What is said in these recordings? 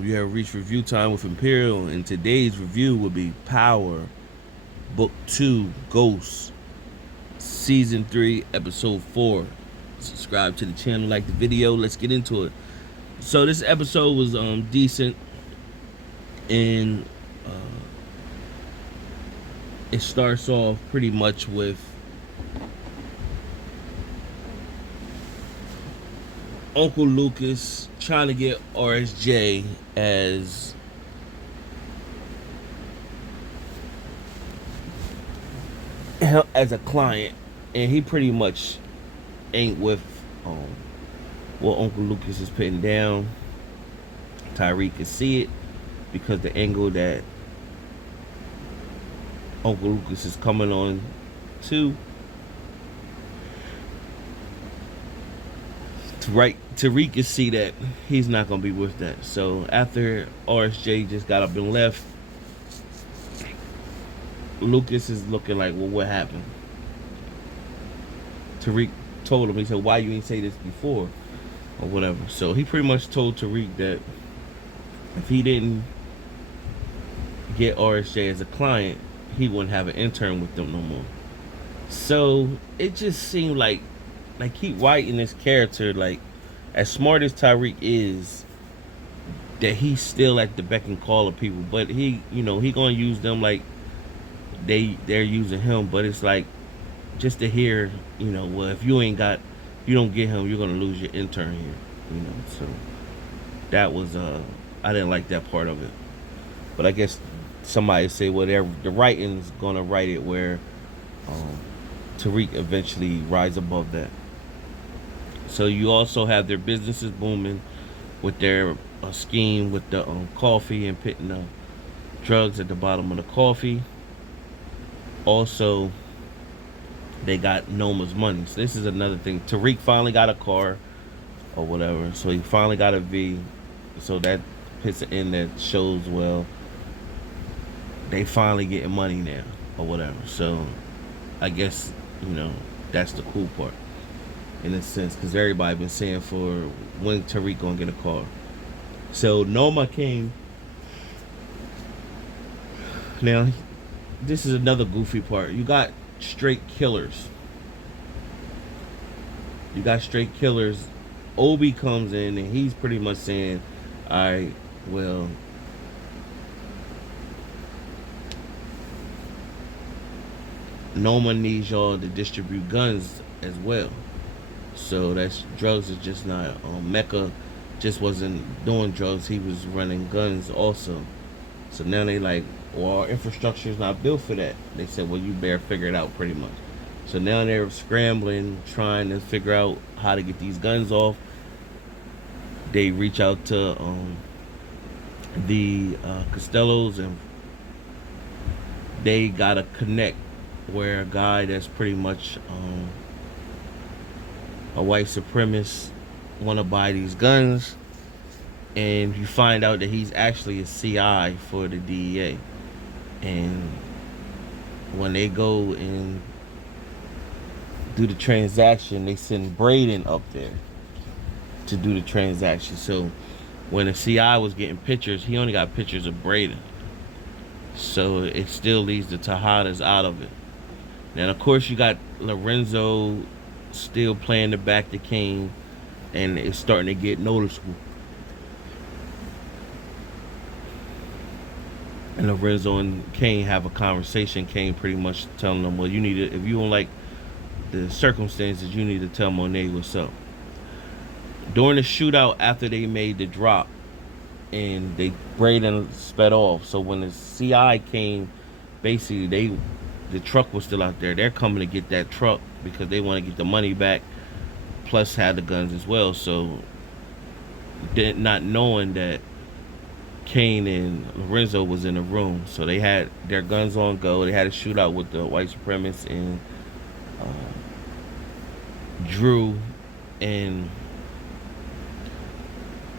We have reached review time with Imperial, and today's review will be Power, Book 2, Ghost, Season 3, Episode 4. Subscribe to the channel, like the video. Let's get into it. So this episode was decent, and it starts off pretty much with Uncle Lucas trying to get RSJ as a client, and he pretty much ain't with what Uncle Lucas is putting down. Tariq can see it because the angle that Uncle Lucas is coming on to. Tariq can see that he's not gonna be with that. So after RSJ just got up and left, Lucas is looking like, well, what happened? Tariq told him, he said, why you didn't say this before? Or whatever. So he pretty much told Tariq that if he didn't get RSJ as a client, he wouldn't have an intern with them no more. So it just seemed like keep writing this character, like as smart as Tariq is, that he's still at the beck and call of people. But he gonna use them like they're using him. But it's like, just to hear, well, if you don't get him, you're gonna lose your intern here. So that was I didn't like that part of it. But I guess somebody say, well, the writing's gonna write it where Tariq eventually rise above that. So you also have their businesses booming with their scheme with the coffee and putting the drugs at the bottom of the coffee. Also, they got Noma's money. So this is another thing. Tariq finally got a car or whatever. So he finally got a V. So that puts it in that shows, well, they finally getting money now or whatever. So I guess, that's the cool part in a sense, because everybody been saying for when Tariq gonna get a car. So Noma came. Now, this is another goofy part. You got straight killers. Obi comes in and he's pretty much saying, all right, well, Noma needs y'all to distribute guns as well. So that's drugs is just not Mecca just wasn't doing drugs, he was running guns also. So now they like, well, our infrastructure is not built for that. They said, well, you better figure it out pretty much. So now they're scrambling, trying to figure out how to get these guns off. They reach out to the Costellos, and they gotta connect where a guy that's pretty much a white supremacist want to buy these guns, and you find out that he's actually a CI for the DEA. And when they go and do the transaction, they send Braden up there to do the transaction. So when the CI was getting pictures, he only got pictures of Braden. So it still leaves the Tejadas out of it. And of course you got Lorenzo still playing the back to Kane, and it's starting to get noticeable. And Lorenzo and Kane have a conversation. Kane pretty much telling them, well, you need to, if you don't like the circumstances, you need to tell Monet what's up. During the shootout, after they made the drop and Braden sped off, so when the CI came, basically the truck was still out there. They're coming to get that truck because they want to get the money back, plus have the guns as well. So not knowing that Kane and Lorenzo was in the room, so they had their guns on go. They had a shootout with the white supremacists and Drew and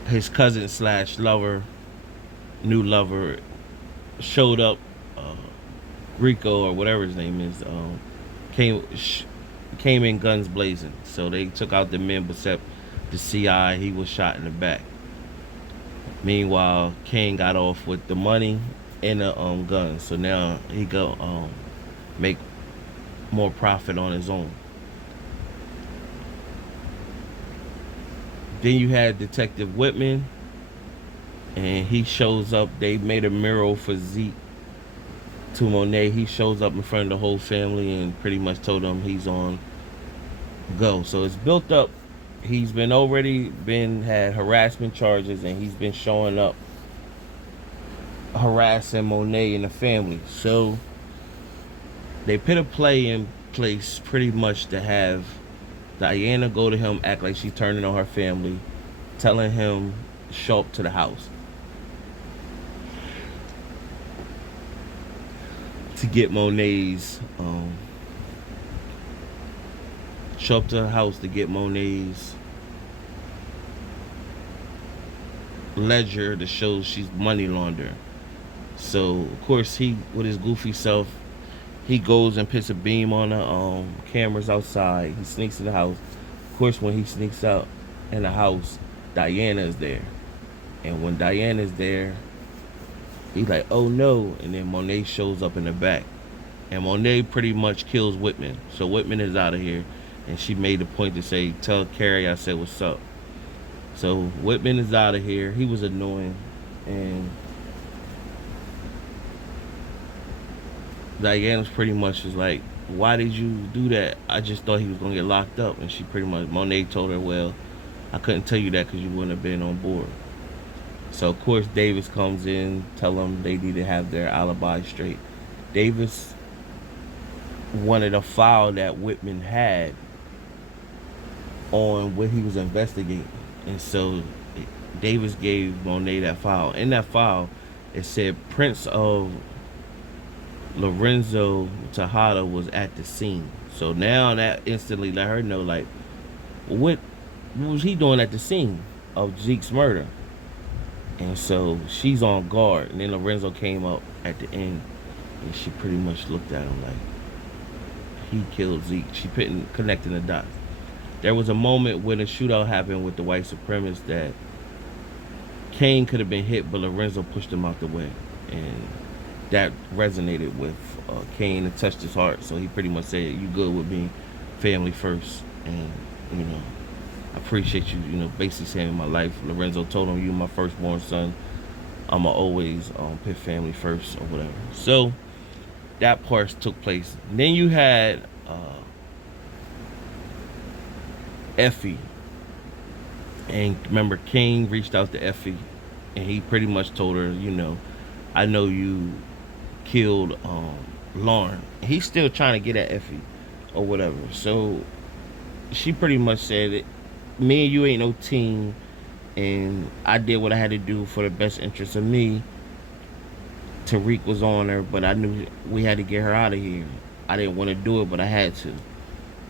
his cousin slash lover, new lover, showed up. Rico or whatever his name is, came in guns blazing. So they took out the men, except the CI. He was shot in the back. Meanwhile, Kane got off with the money and the gun, so now he go make more profit on his own. Then you had Detective Whitman, and he shows up. They made a mural for Zeke to Monet. He shows up in front of the whole family and pretty much told them he's on go. So it's built up. He's been already been had harassment charges, and he's been showing up harassing Monet and the family. So they put a play in place pretty much to have Diana go to him, act like she's turning on her family, telling him show up to the house to get Monet's show up to the house to get Monet's ledger to show she's money laundering. So of course he, with his goofy self, he goes and puts a beam on the cameras outside. He sneaks in the house. Of course, when he sneaks out in the house, Diana is there. And when Diana's there, he's like, oh no. And then Monet shows up in the back. And Monet pretty much kills Whitman. So Whitman is out of here. And she made the point to say, tell Carrie I said what's up. So Whitman is out of here. He was annoying. And Diana's pretty much was like, why did you do that? I just thought he was going to get locked up. And she pretty much, Monet told her, well, I couldn't tell you that because you wouldn't have been on board. So of course Davis comes in, tell them they need to have their alibi straight. Davis wanted a file that Whitman had on what he was investigating. And so Davis gave Monet that file. In that file, it said Prince of Lorenzo Tejada was at the scene. So now that instantly let her know, like, what was he doing at the scene of Zeke's murder? And so she's on guard. And then Lorenzo came up at the end, and she pretty much looked at him like he killed Zeke. She couldn't connecting the dots. There was a moment when a shootout happened with the white supremacists that Kane could have been hit, but Lorenzo pushed him out the way. And that resonated with Kane and touched his heart. So he pretty much said, you good with me, family first. And, you know, I appreciate you, you know, basically saving my life. Lorenzo told him, you my firstborn son. I'ma always put family first or whatever. So that part took place. And then you had Effie. And remember, King reached out to Effie, and he pretty much told her, you know, I know you killed Lauren. He's still trying to get at Effie or whatever. So she pretty much said it. Me and you ain't no team, and I did what I had to do for the best interest of me. Tariq was on her, but I knew we had to get her out of here. I didn't want to do it, but I had to.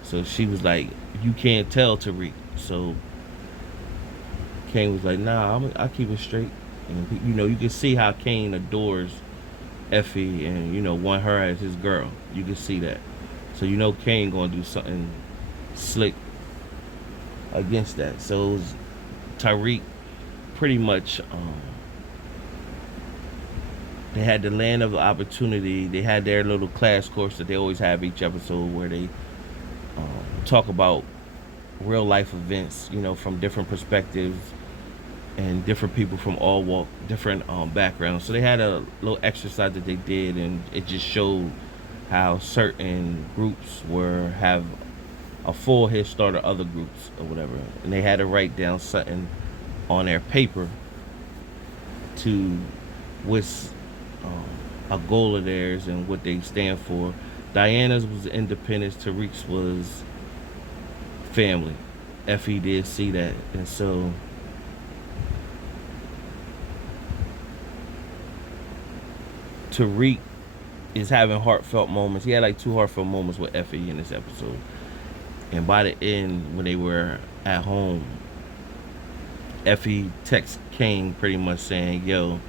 So she was like, you can't tell Tariq. So Kane was like, nah, I'll keep it straight. And, you know, you can see how Kane adores Effie and, you know, want her as his girl. You can see that. So you know Kane gonna do something slick against that. So it was Tariq pretty much, they had the land of opportunity. They had their little class course that they always have each episode where they talk about real life events, you know, from different perspectives and different people from all walk, different backgrounds. So they had a little exercise that they did, and it just showed how certain groups have a full head start of other groups or whatever. And they had to write down something on their paper to what's a goal of theirs and what they stand for. Diana's was independence, Tariq's was family. Effie did see that, and so Tariq is having heartfelt moments. He had like 2 heartfelt moments with Effie in this episode. And by the end, when they were at home, Effie texts Kane pretty much saying, yo,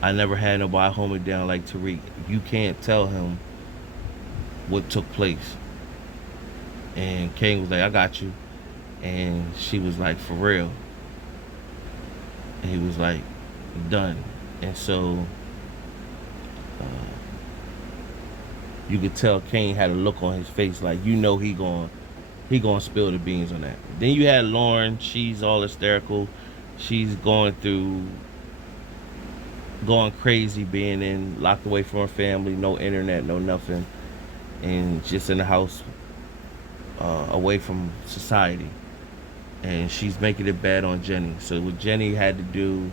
I never had nobody hold me down like Tariq. You can't tell him what took place. And Kane was like, I got you. And she was like, for real. And he was like, done. And so you could tell Kane had a look on his face like, he gonna spill the beans on that. Then you had Lauren. She's all hysterical. She's going crazy, being locked away from her family, no internet, no nothing, and just in the house, away from society. And she's making it bad on Jenny. So what Jenny had to do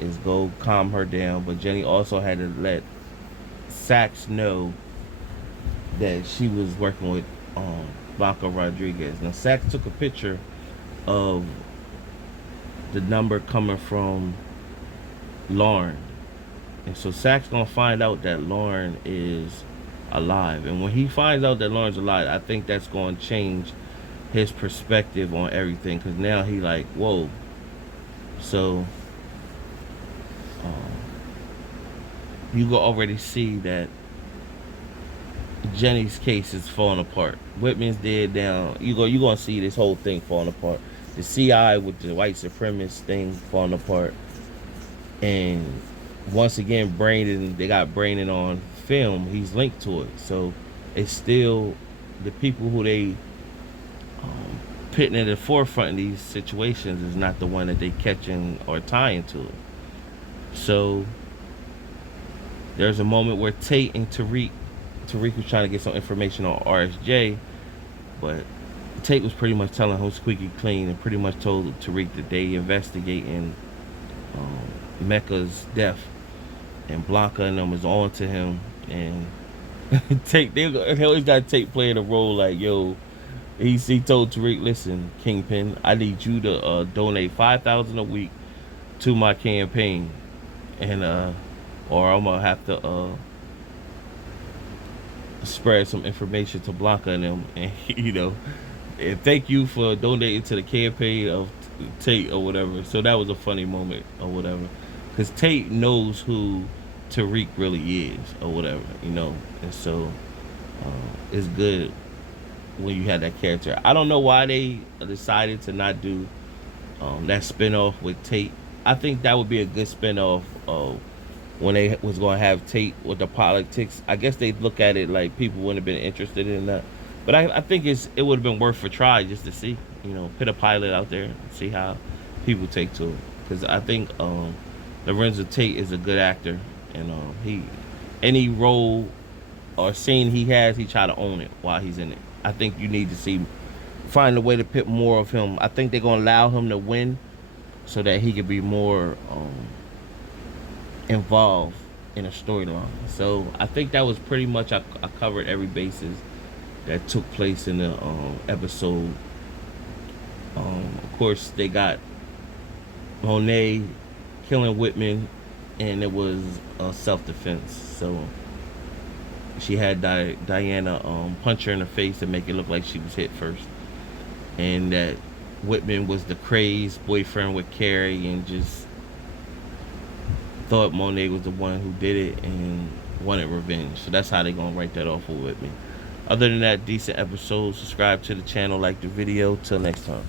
is go calm her down, but Jenny also had to let Saxe know that she was working with Blanca Rodriguez. Now Saxe took a picture of the number coming from Lauren, and so Saxe gonna find out that Lauren is alive. And when he finds out that Lauren's alive, I think that's gonna change his perspective on everything, because now he like, whoa. So you can already see that Jenny's case is falling apart. Whitman's dead down. You're gonna see this whole thing falling apart. The CI with the white supremacist thing falling apart. And once again, they got Brandon on film. He's linked to it. So it's still the people who they putting at the forefront in these situations is not the one that they catching or tying to it. So there's a moment where Tate and Tariq was trying to get some information on RSJ, but Tate was pretty much telling him squeaky clean, and pretty much told Tariq that they investigating Mecca's death, and Blanca and them was on to him. And Tate, they always got Tate playing a role like, yo, he told Tariq, listen, Kingpin, I need you to donate $5,000 a week to my campaign, and or I'm gonna have to spread some information to Blanca and them, and and thank you for donating to the campaign of Tate or whatever. So that was a funny moment or whatever, because Tate knows who Tariq really is or whatever, and so it's good when you had that character. I don't know why they decided to not do that spinoff with Tate. I think that would be a good spinoff of when they was going to have Tate with the politics. I guess they'd look at it like people wouldn't have been interested in that. But I think it would have been worth a try just to see, put a pilot out there and see how people take to it. Because I think Lorenzo Tate is a good actor, and any role or scene he has, he try to own it while he's in it. I think you need to find a way to put more of him. I think they're going to allow him to win so that he could be more involved in a storyline. So I think that was pretty much, I covered every basis that took place in the episode. Of course, they got Monet killing Whitman, and it was self-defense. So she had Diana punch her in the face and make it look like she was hit first, and that Whitman was the crazed boyfriend with Carrie and just thought Monet was the one who did it and wanted revenge. So that's how they gonna write that off with me. Other than that, decent episode. Subscribe to the channel, like the video. Till next time.